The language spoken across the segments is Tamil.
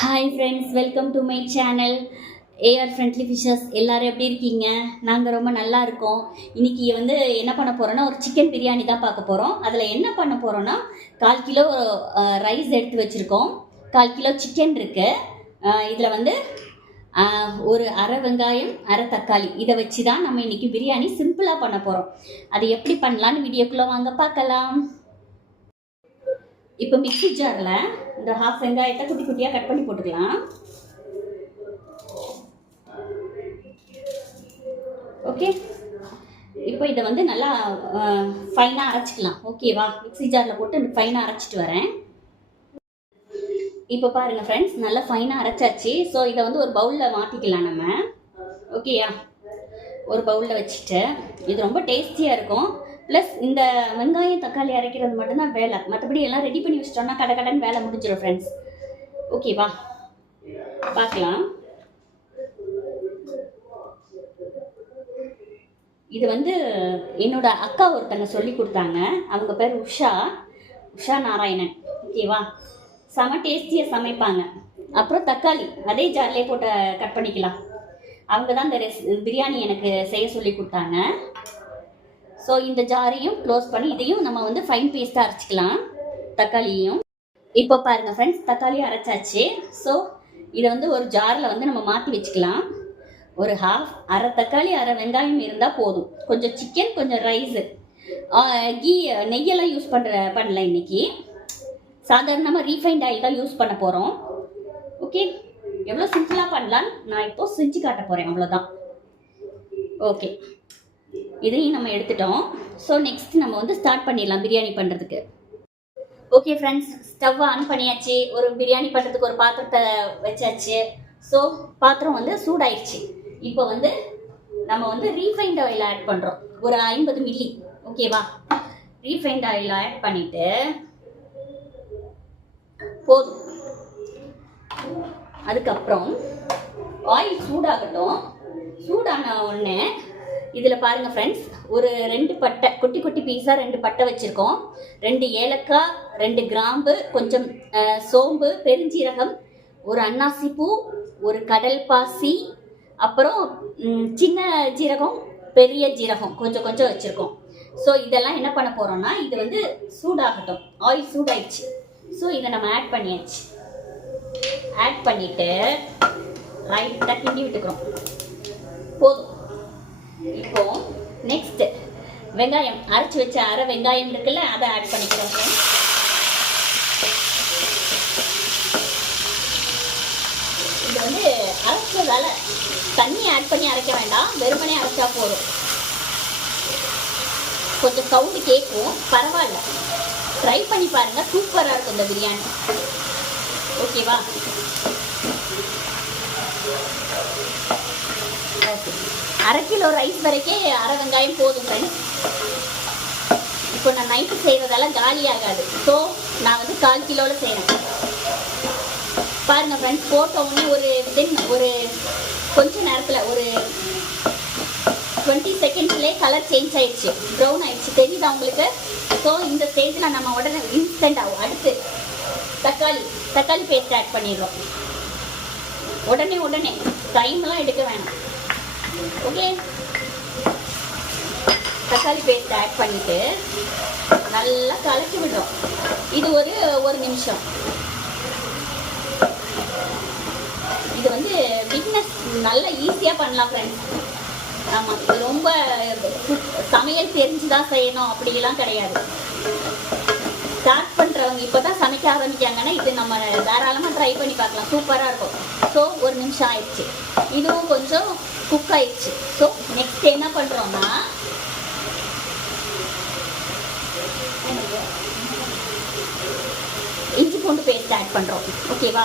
Hi friends welcome to my channel AR friendly fishes எல்லோரும் எப்படி இருக்கீங்க? நாங்கள் ரொம்ப நல்லா இருக்கோம். இன்னைக்கு வந்து என்ன பண்ண போகிறோன்னா ஒரு சிக்கன் பிரியாணி தான் பார்க்க போகிறோம் அதில் என்ன பண்ண போகிறோன்னா கால் கிலோ ரைஸ் எடுத்து வச்சுருக்கோம். கால் கிலோ சிக்கன் இருக்குது இதில் வந்து ஒரு அரை வெங்காயம் அரை தக்காளி. இதை வச்சு தான் நம்ம இன்றைக்கி பிரியாணி சிம்பிளாக பண்ண போகிறோம் அது எப்படி பண்ணலான்னு வீடியோக்குள்ளே வாங்க பார்க்கலாம். இப்போ மிக்ஸி ஜாரில் இந்த ஹாஃப் வெங்காயத்தை குட்டி குட்டியாக கட் பண்ணி போட்டுக்கலாம். ஓகே இப்போ இதை வந்து நல்லா ஃபைனாக அரைச்சிக்கலாம். ஓகேவா மிக்ஸி ஜாரில் போட்டு ஃபைனாக அரைச்சிட்டு வரேன். இப்போ பாருங்கள் ஃப்ரெண்ட்ஸ் நல்லா ஃபைனாக அரைச்சாச்சு. ஸோ இதை வந்து ஒரு பவுலில் மாற்றிக்கலாம் நம்ம. ஓகேயா ஒரு பவுலில் வச்சுட்டு இது ரொம்ப டேஸ்டியாக இருக்கும். ப்ளஸ் இந்த வெங்காயம் தக்காளி அரைக்கிறது மட்டும்தான் வேலை. மற்றபடி எல்லாம் ரெடி பண்ணி வச்சிட்டோம்னா கடை கடன் வேலை முடிஞ்சிடும் ஃப்ரெண்ட்ஸ் ஓகேவா பார்க்கலாம். இது வந்து என்னோட அக்கா ஒருத்தங்க சொல்லி கொடுத்தாங்க. அவங்க பேர் உஷா. உஷா நாராயணன். ஓகேவா செம டேஸ்டியாக சமைப்பாங்க. அப்புறம் தக்காளி அதே ஜார்லேயே போட்டு கட் பண்ணிக்கலாம். அவங்க தான் இந்த ரெஸ் பிரியாணி எனக்கு செய்ய சொல்லி கொடுத்தாங்க. ஸோ இந்த ஜாரையும் க்ளோஸ் பண்ணி இதையும் நம்ம வந்து ஃபைன் பேஸ்ட்டாக அரைச்சிக்கலாம். தக்காளியையும். இப்போ பாருங்கள் ஃப்ரெண்ட்ஸ் தக்காளி அரைச்சாச்சு. ஸோ இதை வந்து ஒரு ஜாரில் வந்து நம்ம மாற்றி வச்சுக்கலாம். ஒரு ஹாஃப் அரை தக்காளி அரை வெங்காயம் இருந்தால் போதும். கொஞ்சம் சிக்கன் கொஞ்சம் ரைஸு கீ நெய்யெல்லாம் யூஸ் பண்ணுற பண்ணல இன்றைக்கி சாதாரணமாக ரீஃபைண்ட் ஆயில் தான் யூஸ் பண்ண போகிறோம் ஓகே எவ்வளோ சிம்பிளாக பண்ணலான்னு நான் இப்போது செஞ்சு காட்ட போகிறேன் அவ்வளோதான் ஓகே இதையும் நம்ம எடுத்துட்டோம். ஸோ நெக்ஸ்ட் நம்ம வந்து ஸ்டார்ட் பண்ணிடலாம் பிரியாணி பண்ணுறதுக்கு ஓகே ஃப்ரெண்ட்ஸ் ஸ்டவ் ஆன் பண்ணியாச்சு. ஒரு பிரியாணி பண்ணுறதுக்கு ஒரு பாத்திரத்தை வச்சாச்சு. ஸோ பாத்திரம் வந்து சூடாயிடுச்சு இப்போ வந்து நம்ம வந்து ரீஃபைண்ட் ஆயில் ஆட் பண்ணுறோம் ஒரு ஐம்பது மில்லி ஓகேவா ரீஃபைண்ட் ஆயில் ஆட் பண்ணிவிட்டு போதும். அதுக்கப்புறம் ஆயில் சூடாகட்டும். சூடான உடனே இதில் பாருங்கள் ஃப்ரெண்ட்ஸ் ஒரு ரெண்டு பட்டை குட்டி குட்டி பீஸாக ரெண்டு பட்டை வச்சுருக்கோம். ரெண்டு ஏலக்காய் ரெண்டு கிராம்பு கொஞ்சம் சோம்பு பெருஞ்சீரகம் ஒரு அன்னாசி பூ ஒரு கடல் பாசி அப்புறம் சின்ன ஜீரகம் பெரிய ஜீரகம் கொஞ்சம் கொஞ்சம் வச்சுருக்கோம். ஸோ இதெல்லாம் என்ன பண்ண போகிறோம்னா இது வந்து சூடாகட்டும். ஆயில் சூடாயிடுச்சு. ஸோ இதை நம்ம ஆட் பண்ணியாச்சு. ஆட் பண்ணிட்டு லைட்டாக கிண்டி விட்டுக்கிறோம். போதும். இப்போ நெக்ஸ்ட் வெங்காயம். அரைச்சி வச்ச அரை வெங்காயம் இருக்குல்ல அதை ஆட் பண்ணிக்கிறோம். இது வந்து அரைச்சதால தண்ணி ஆட் பண்ணி அரைக்க வேண்டாம். வெறுமனே அரைச்சா போதும். கொஞ்சம் சவுண்டு கேட்கும் பரவாயில்ல. ட்ரை பண்ணி பாருங்க. சூப்பராக இருக்கும் இந்த பிரியாணி. ஓகேவா ஓகே அரை கிலோ ரைஸ் வரைக்கும் அரை வெங்காயம் போதும் ஃப்ரெண்ட்ஸ் இப்போ நான் நைட்டு செய்கிறதெல்லாம் காலி ஆகாது. ஸோ நான் வந்து கால் கிலோவில் செய்கிறேன் பாருங்கள் ஃப்ரெண்ட்ஸ் போட்ட உடனே ஒரு தென் ஒரு கொஞ்ச நேரத்தில் ஒரு டுவெண்ட்டி செகண்ட்ஸ்லேயே கலர் சேஞ்ச் ஆயிடுச்சு. ப்ரௌன் ஆயிடுச்சு. தெரியுதா உங்களுக்கு? ஸோ இந்த ஸ்டேஜில் நம்ம உடனே இன்ஸ்டன்ட் ஆகும் அடுத்து தக்காளி தக்காளி பேஸ்ட் ஆட் பண்ணிடுறோம். உடனே உடனே டைம்லாம் எடுக்க வேணாம். ஓகே தக்காளி பேஸ்ட் ஆட் பண்ணிட்டு நல்லா கலக்கி விடுறோம். இது ஒரு ஒரு நிமிஷம். இது வந்து பிக்னஸ் நல்லா ஈஸியாக பண்ணலாம் ஃப்ரெண்ட்ஸ் ஆமாம் ரொம்ப சமையல் தெரிஞ்சு தான் செய்யணும் அப்படிலாம் கிடையாது. ஸ்டார்ட் பண்ணுறவங்க இப்போ தான் சமைக்க ஆரம்பிக்காங்கன்னா இது நம்ம தாராளமாக ட்ரை பண்ணி பார்க்கலாம். சூப்பராக இருக்கும். ஸோ ஒரு நிமிஷம் ஆயிடுச்சு. இதுவும் கொஞ்சம் குக் ஆயிடுச்சு. ஸோ நெக்ஸ்ட் என்ன பண்ணுறோம்னா இஞ்சி பூண்டு பேஸ்ட் ஆட் பண்ணுறோம் ஓகேவா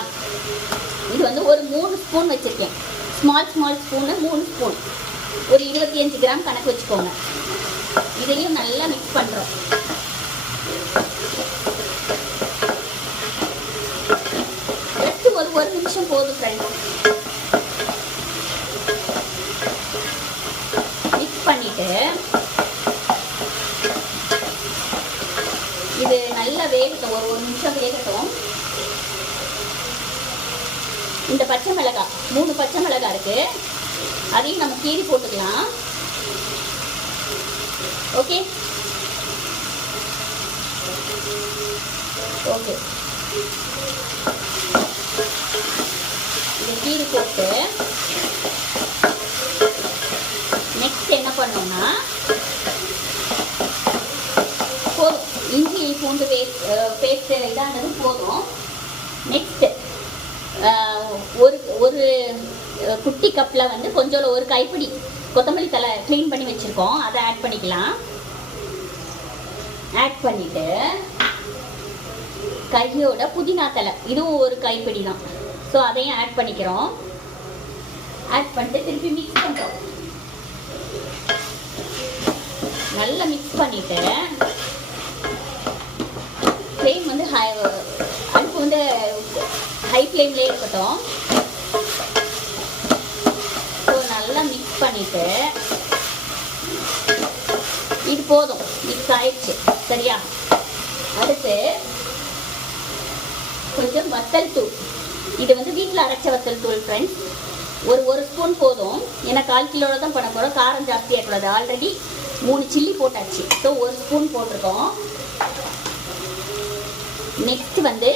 இது வந்து ஒரு மூணு ஸ்பூன் வச்சுருக்கேன். ஸ்மால் ஸ்மால் ஸ்பூனு மூணு ஸ்பூன் ஒரு இருபத்தி அஞ்சு கிராம் கணக்கு வச்சுக்கோங்க. இதையும் நல்லா மிக்ஸ் பண்ணுறோம் ஜஸ்ட் ஒரு நிமிஷம் போதும் ஃப்ரெண்ட்ஸ் மிக்ஸ் பண்ணிட்டு இது நல்லா வேகட்டும் ஒரு ஒரு நிமிஷம் வேகட்டும். இந்த பச்சை மிளகாய் மூணு பச்சை மிளகாய் இருக்கு. அதையும் நம்ம கீறி போட்டுக்கலாம். ஓகே ஓகே கீறி போட்டு நெக்ஸ்ட் என்ன பண்ணோம்னா போதும். இஞ்சி பூண்டு பேஸ்ட் பேஸ்ட் இதானது போதும். நெக்ஸ்ட்டு ஒரு ஒரு குட்டி கப்பில் வந்து கொஞ்சம் ஒரு கைப்பிடி கொத்தமல்லி தலை க்ளீன் பண்ணி வச்சுருக்கோம். அதை ஆட் பண்ணிக்கலாம். ஆட் பண்ணிவிட்டு கையோட புதினா தலை இதுவும் ஒரு கைப்பிடி தான். ஸோ அதையும் ஆட் பண்ணிக்கிறோம். ஆட் பண்ணிட்டு திருப்பி மிக்ஸ் பண்ணுறோம் நல்லா மிக்ஸ் பண்ணிவிட்டு ஃப்ளேம் வந்து ஹை அடுப்பு வந்து ஹை ஃப்ளேம்லேயே இருக்கட்டும். ஸோ நல்லா மிக்ஸ் பண்ணிவிட்டு இது போதும். மிக்ஸ் ஆயிடுச்சு. சரியா? அடுத்து கொஞ்சம் வத்தல் தூள். இது வந்து வீட்டில் அரைச்ச வத்தல் தூள் ஃப்ரெண்ட்ஸ் ஒரு ஒரு ஸ்பூன் போதும். ஏன்னா கால் கிலோவில் தான் பண்ண போகிறோம் காரம் ஜாஸ்தியாக கூடாது ஆல்ரெடி மூணு சில்லி போட்டாச்சு. ஸோ ஒரு ஸ்பூன் போட்டிருக்கோம். நெக்ஸ்ட் வந்து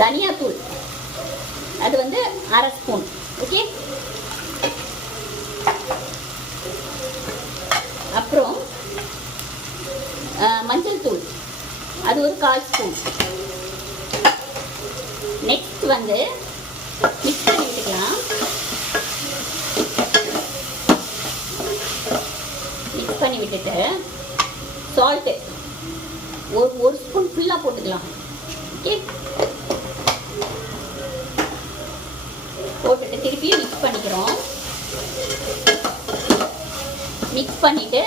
தனியாத்தூள். அது வந்து அரை ஸ்பூன் ஓகே அப்புறம் மஞ்சள் தூள். அது ஒரு கால் ஸ்பூன் நெக்ஸ்ட் வந்து மிக்ஸ் பண்ணி விட்டுக்கலாம் மிக்ஸ் பண்ணி விட்டுட்டு சால்ட்டு ஒரு ஒரு ஸ்பூன் ஃபுல்லாக போட்டுக்கலாம். ஓகே போட்டுட்டு திருப்பியும் மிக்ஸ் பண்ணிக்கிறோம். மிக்ஸ் பண்ணிட்டு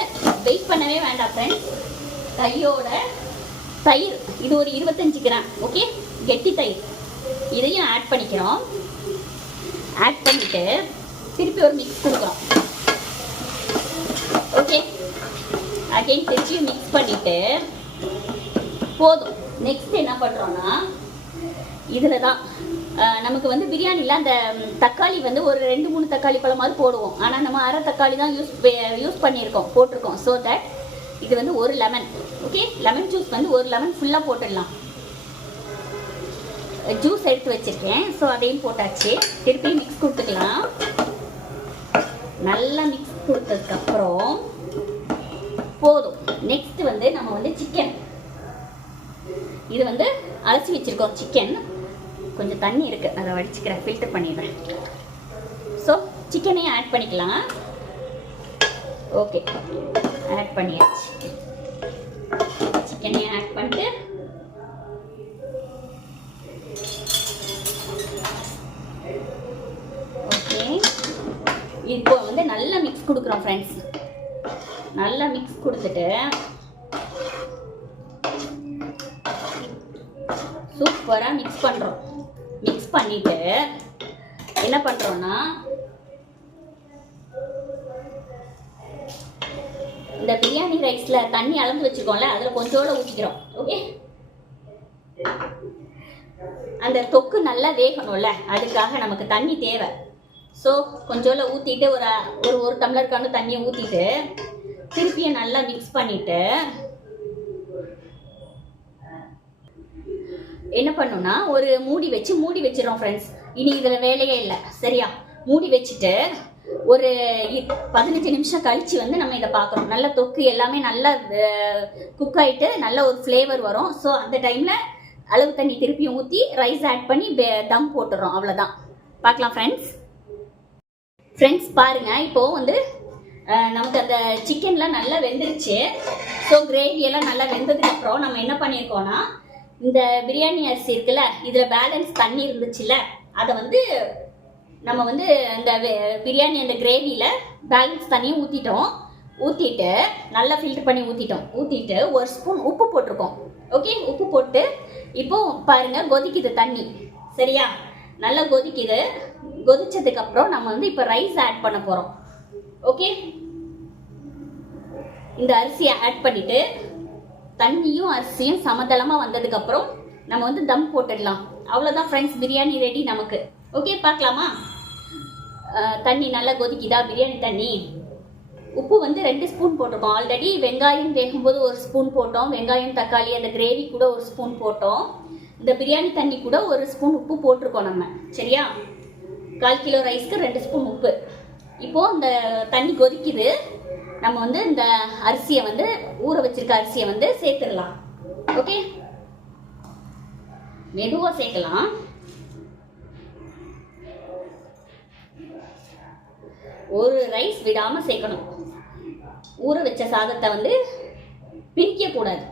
வெயிட் பண்ணவே வேண்டாம் ஃப்ரெண்ட்ஸ் தையோட தயிர் இது ஒரு இருபத்தஞ்சு கிராம். ஓகே கெட்டி தயிர். இதையும் ஆட் பண்ணிக்கிறோம். ஆட் பண்ணிட்டு திருப்பி ஒரு மிக்ஸ் கொடுக்குறோம் ஓகே அகைன் திருப்பி மிக்ஸ் பண்ணிட்டு போதும். நெக்ஸ்ட் என்ன பண்ணுறோன்னா இதில் தான் நமக்கு வந்து பிரியாணியில் அந்த தக்காளி வந்து ஒரு ரெண்டு மூணு தக்காளி பழமாவது போடுவோம். ஆனால் நம்ம அரை தக்காளி தான் யூஸ் யூஸ் பண்ணியிருக்கோம் போட்டிருக்கோம். ஸோ தட் இது வந்து ஒரு லெமன் ஓகே லெமன் ஜூஸ் வந்து ஒரு லெமன் ஃபுல்லாக போட்டுடலாம். ஜூஸ் எடுத்து வச்சுருக்கேன். ஸோ அதையும் போட்டாச்சு. திருப்பி மிக்ஸ் கொடுத்துக்கலாம். நல்லா மிக்ஸ் கொடுத்ததுக்கப்புறம் போதும். நெக்ஸ்ட் வந்து நம்ம வந்து சிக்கன் இது வந்து அலசி வச்சிருக்கோம் சிக்கன் கொஞ்சம் தண்ணி இருக்குது அதை வடிச்சுக்கிறேன். ஃபில்டர் பண்ணிடுறேன். ஸோ சிக்கனையும் ஆட் பண்ணிக்கலாம். ஓகே ஆட் பண்ணியாச்சு. சிக்கனையும் ஆட் பண்ணிட்டு ஓகே இப்போ வந்து நல்லா மிக்ஸ் கொடுக்குறோம் ஃப்ரெண்ட்ஸ் நல்லா மிக்ஸ் கொடுத்துட்டு சூப்பராக மிக்ஸ் பண்ணுறோம் மிக்ஸ் பண்ணிவிட்டு என்ன பண்ணுறோன்னா இந்த பிரியாணி ரைஸில் தண்ணி அளந்து வச்சுருக்கோம்ல அதில் கொஞ்சோட ஊற்றிக்கிறோம் ஓகே அந்த தொக்கு நல்லா வேகணும்ல அதுக்காக நமக்கு தண்ணி தேவை. ஸோ கொஞ்சோல ஊற்றிட்டு ஒரு ஒரு ஒரு டம்ளருக்கான தண்ணியை ஊற்றிட்டு திருப்பியை நல்லா மிக்ஸ் பண்ணிவிட்டு என்ன பண்ணுன்னா ஒரு மூடி வச்சு மூடி வச்சிடறோம் ஃப்ரெண்ட்ஸ் இனி இதில் வேலையே இல்லை. சரியா? மூடி வச்சுட்டு ஒரு பதினஞ்சு நிமிஷம் கழிச்சு வந்து நம்ம இதை பார்க்குறோம் நல்ல தொக்கு எல்லாமே நல்லா குக் ஆகிட்டு நல்ல ஒரு ஃப்ளேவர் வரும். ஸோ அந்த டைமில் அளவு தண்ணி திருப்பியும் ஊற்றி ரைஸ் ஆட் பண்ணி தம் போட்டுறோம். அவ்வளோதான் பார்க்கலாம் ஃப்ரெண்ட்ஸ் ஃப்ரெண்ட்ஸ் பாருங்கள் இப்போது வந்து நமக்கு அந்த சிக்கன்லாம் நல்லா வெந்துருச்சு. ஸோ கிரேவி எல்லாம் நல்லா வெந்ததுக்கப்புறம் நம்ம என்ன பண்ணியிருக்கோம்னா இந்த பிரியாணி அரிசி இருக்குல்ல இதில் பேலன்ஸ் தண்ணி இருந்துச்சுல்ல அதை வந்து நம்ம வந்து இந்த வே- பிரியாணி அந்த கிரேவியில் பேலன்ஸ் தண்ணியும் ஊற்றிட்டோம் ஊற்றிட்டு நல்லா ஃபில்டர் பண்ணி ஊற்றிட்டோம் ஊற்றிட்டு ஒரு ஸ்பூன் உப்பு போட்டிருக்கோம். ஓகே உப்பு போட்டு இப்போது பாருங்கள் கொதிக்குது தண்ணி. சரியா? நல்லா கொதிக்குது. கொதிச்சதுக்கு அப்புறம் நம்ம வந்து இப்போ ரைஸ் ஆட் பண்ண போகிறோம் ஓகே இந்த அரிசியை ஆட் பண்ணிட்டு தண்ணியும் அரிசியும் சமதளமாக வந்ததுக்கு அப்புறம் நம்ம வந்து தம் போட்டுடலாம். அவ்வளோதான் ஃப்ரெண்ட்ஸ் பிரியாணி ரெடி நமக்கு. ஓகே பார்க்கலாமா? தண்ணி நல்லா கொதிக்குதா? பிரியாணி தண்ணி. உப்பு வந்து ரெண்டு ஸ்பூன் போட்டிருக்கோம். ஆல்ரெடி வெங்காயம் வேகும்போது ஒரு ஸ்பூன் போட்டோம். வெங்காயம் தக்காளி அந்த கிரேவி கூட ஒரு ஸ்பூன் போட்டோம். இந்த பிரியாணி தண்ணி கூட ஒரு ஸ்பூன் உப்பு போட்டிருக்கோம் நம்ம. சரியா? கால் கிலோ ரைஸ்க்கு ரெண்டு ஸ்பூன் உப்பு. இப்போது இந்த தண்ணி கொதிக்குது. நம்ம வந்து இந்த அரிசியை வந்து ஊற வச்சிருக்க அரிசியை வந்து சேர்த்துடலாம். ஓகே? மெதுவாக சேர்க்கலாம். ஒரு ரைஸ் விடாமல் சேர்க்கணும். ஊற வச்ச சாதத்தை வந்து பிரிக்கக்கூடாது.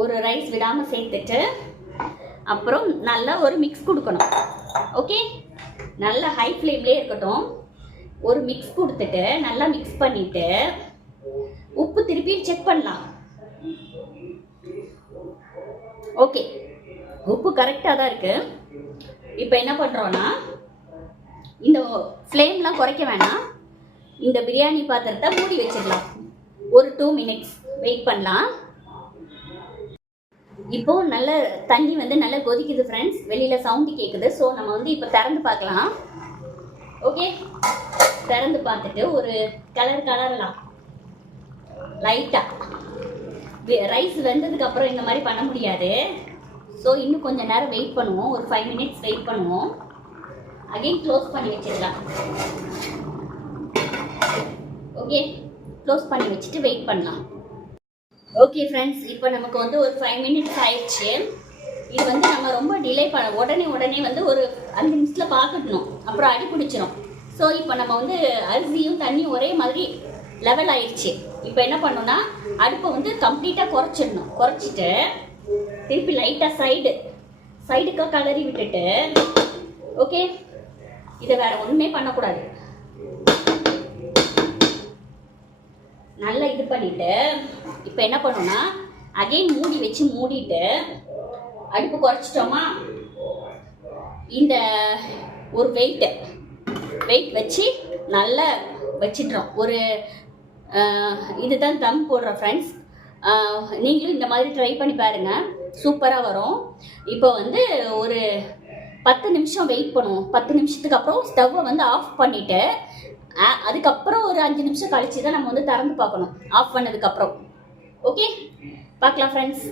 ஒரு ரைஸ் விடாமல் சேர்த்துட்டு அப்புறம் நல்லா ஒரு மிக்ஸ் கொடுக்கணும். ஓகே நல்லா ஹை ஃப்ளேம்லேயே இருக்கட்டும். ஒரு மிக்ஸ் கொடுத்துட்டு நல்லா மிக்ஸ் பண்ணிவிட்டு உப்பு திருப்பி செக் பண்ணலாம். ஓகே உப்பு கரெக்டாக தான் இருக்குது இப்போ என்ன பண்ணுறோன்னா இந்த ஃப்ளேம்லாம் குறைக்க வேணாம். இந்த பிரியாணி பாத்திரத்தை மூடி வச்சிடலாம். ஒரு டூ மினிட்ஸ் வெயிட் பண்ணலாம். இப்போ நல்ல தண்ணி வந்து நல்லா கொதிக்குது ஃப்ரெண்ட்ஸ் வெளியில சவுண்டு கேட்குது ஸோ நம்ம வந்து இப்போ திறந்து பார்க்கலாம். ஓகே திறந்து பார்த்துட்டு ஒரு கலர் கலர்லாம் லைட்டா ரைஸ் வெந்ததுக்கு அப்புறம் இந்த மாதிரி பண்ண முடியாது. ஸோ இன்னும் கொஞ்சம் நேரம் வெயிட் பண்ணுவோம். ஒரு ஃபைவ் மினிட்ஸ் வெயிட் பண்ணுவோம். அகைன் க்ளோஸ் பண்ணி வச்சிடலாம். ஓகே க்ளோஸ் பண்ணி வச்சுட்டு வெயிட் பண்ணலாம். ஓகே ஃப்ரெண்ட்ஸ் இப்போ நமக்கு வந்து ஒரு ஃபைவ் மினிட்ஸ் ஆயிடுச்சு. இது வந்து நம்ம ரொம்ப டிலே பண்ண உடனே உடனே வந்து ஒரு அஞ்சு நிமிஷத்தில் பார்க்கணும் அப்புறம் அடி பிடிச்சிரும். ஸோ இப்போ நம்ம வந்து அரிசியும் தண்ணியும் ஒரே மாதிரி லெவல் ஆயிடுச்சு. இப்போ என்ன பண்ணணும்னா அடுப்பை வந்து கம்ப்ளீட்டாக குறைச்சிடணும். குறைச்சிட்டு திருப்பி லைட்டாக சைடு சைடுக்காக கலரி விட்டுட்டு ஓகே இதை வேறு ஒன்றுமே பண்ணக்கூடாது. நல்லா இது பண்ணிட்டு இப்போ என்ன பண்ணணும்னா அகைன் மூடி வச்சு மூடிட்டு அடுப்பு குறைச்சிட்டோமா? இந்த ஒரு வெயிட்டு வெயிட் வச்சு நல்லா வச்சிட்றோம். ஒரு இதுதான் தம் போடுறோம் ஃப்ரெண்ட்ஸ் நீங்களும் இந்த மாதிரி ட்ரை பண்ணி பாருங்க. சூப்பராக வரும். இப்போ வந்து ஒரு பத்து நிமிஷம் வெயிட் பண்ணுவோம். பத்து நிமிஷத்துக்கு அப்புறம் ஸ்டவ்வை வந்து ஆஃப் பண்ணிவிட்டு அதுக்கப்புறம் ஒரு அஞ்சு நிமிஷம் கழிச்சு தான் நம்ம வந்து திறந்து பார்க்கணும். ஆஃப் பண்ணதுக்கப்புறம். ஓகே பார்க்கலாம் ஃப்ரெண்ட்ஸ்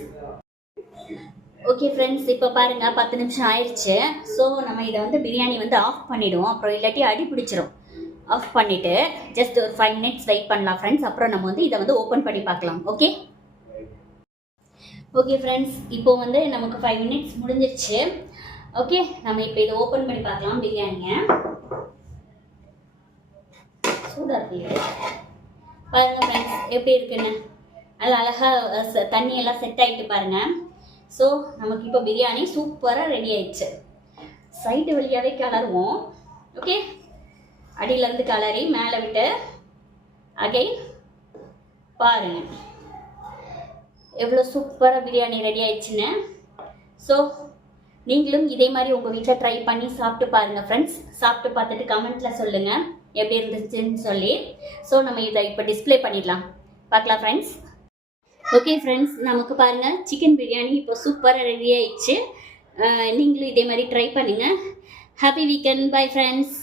ஓகே ஃப்ரெண்ட்ஸ் இப்போ பாருங்க பத்து நிமிஷம் ஆயிடுச்சு. ஸோ நம்ம இதை வந்து பிரியாணி வந்து ஆஃப் பண்ணிவிடுவோம் அப்புறம் இல்லாட்டி அடி பிடிச்சிரும். ஆஃப் பண்ணிவிட்டு ஜஸ்ட் ஒரு ஃபைவ் மினிட்ஸ் வெயிட் பண்ணலாம் ஃப்ரெண்ட்ஸ் அப்புறம் நம்ம வந்து இதை வந்து ஓப்பன் பண்ணி பார்க்கலாம். ஓகே ஓகே ஃப்ரெண்ட்ஸ் இப்போ வந்து நமக்கு ஃபைவ் மினிட்ஸ் முடிஞ்சிருச்சு. ஓகே நம்ம இப்போ இதை ஓப்பன் பண்ணி பார்க்கலாம் பிரியாணியை. சூடாக இருக்கு. பாருங்கள் ஃப்ரெண்ட்ஸ் எப்படி இருக்குன்னு. நல்லா அழகாக தண்ணியெல்லாம் செட் ஆகிட்டு பாருங்கள் ஸோ நமக்கு இப்போ பிரியாணி சூப்பராக ரெடி ஆயிடுச்சு. சைடு வழியாகவே கிளறுவோம். ஓகே அடியிலேருந்து கிளறி மேலே விட்டு அகைன் பாருங்கள் எவ்வளோ சூப்பராக பிரியாணி ரெடி ஆயிடுச்சுன்னு. ஸோ நீங்களும் இதே மாதிரி உங்கள் வீட்டில் ட்ரை பண்ணி சாப்பிட்டு பாருங்கள் ஃப்ரெண்ட்ஸ் சாப்பிட்டு பார்த்துட்டு கமெண்ட்டில் சொல்லுங்கள் எப்படி இருந்துச்சுன்னு சொல்லி. ஸோ நம்ம இதை இப்போ டிஸ்ப்ளே பண்ணிடலாம். பார்க்கலாம் ஃப்ரெண்ட்ஸ் ஓகே ஃப்ரெண்ட்ஸ் நமக்கு பாருங்கள் சிக்கன் பிரியாணி இப்போ சூப்பராக ரெடி ஆயிடுச்சு. நீங்களும் இதே மாதிரி ட்ரை பண்ணுங்கள் ஹாப்பி வீக்கெண்ட் பை ஃப்ரெண்ட்ஸ்